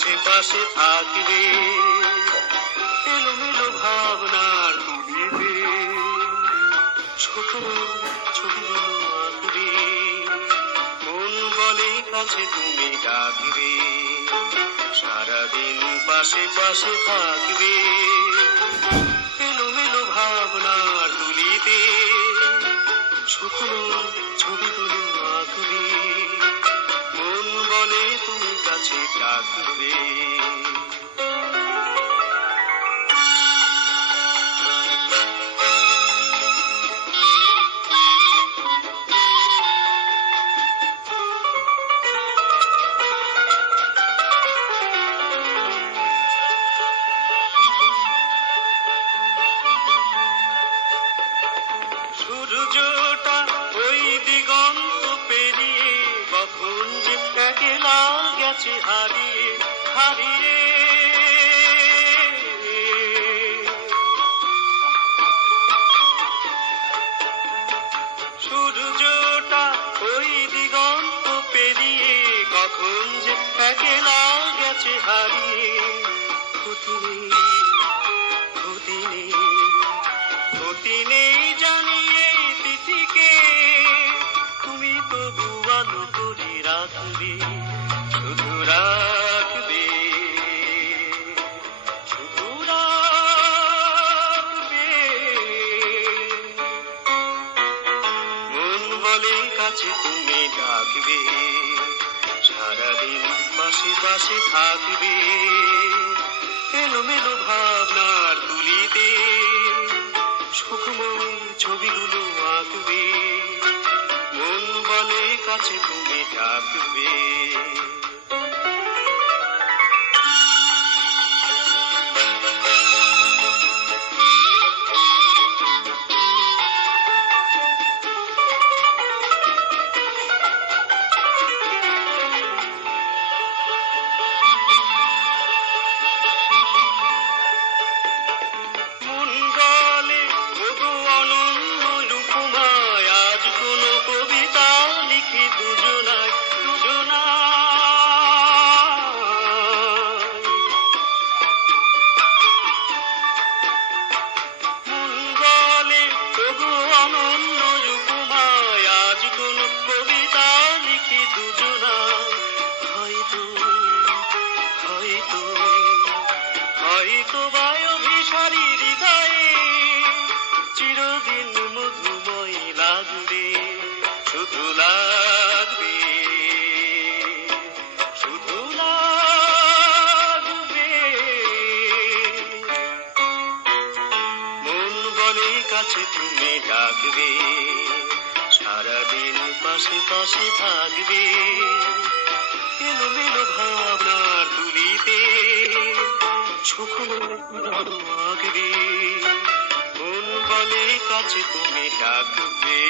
পাশে পাশে থাকবে, এলোমেলো ভাবনার তুলিতে শুকনো ছবিগুলো আঁকবে, মন বলে কাছে তুমি ডাকবে, সারাদিন পাশে পাশে থাকবে, এলোমেলো ভাবনার তুলিতে শুকনো ছবিগুলো আঁকবে, মন বলে তুমি কাছে ডাকবে। সূর্যটা ওই দিগন্ত পেরিয়ে কখন যে একলা গেছে হারিয়ে হারিয়ে, সূর্যটা ওই দিগন্ত পেরিয়ে কখন যে একলা গেছে হারিয়ে, ক্ষতি নেই ক্ষতি নেই ক্ষতি নেই জানিয়ে তিথিকে তুমি তবু আলো করে রাখবে, শুধু রাখবে, শুধু রাখবে, মন বলে কাছে তুমি ডাকবে, সারাদিন পাশে পাশে থাকবে, এলোমেলো ভাবনার তুলিতে শুকনো ছবিগুলো আঁকবে, মন বলে কাছে তুমি ডাকবে। হয়তো বায়ুভিসারী হৃদয়ে চিরদিন মধুময় লাগবে, শুধু লাগবে, শুধু লাগবে, মন বলে কাছে তুমি ডাকবে, সারাদিন পাশে পাশে থাকবে, এলোমেলো ভাবনার তুলিতে শুকনো আঁকবে, মন বলে কাছে তুমি ডাকবে।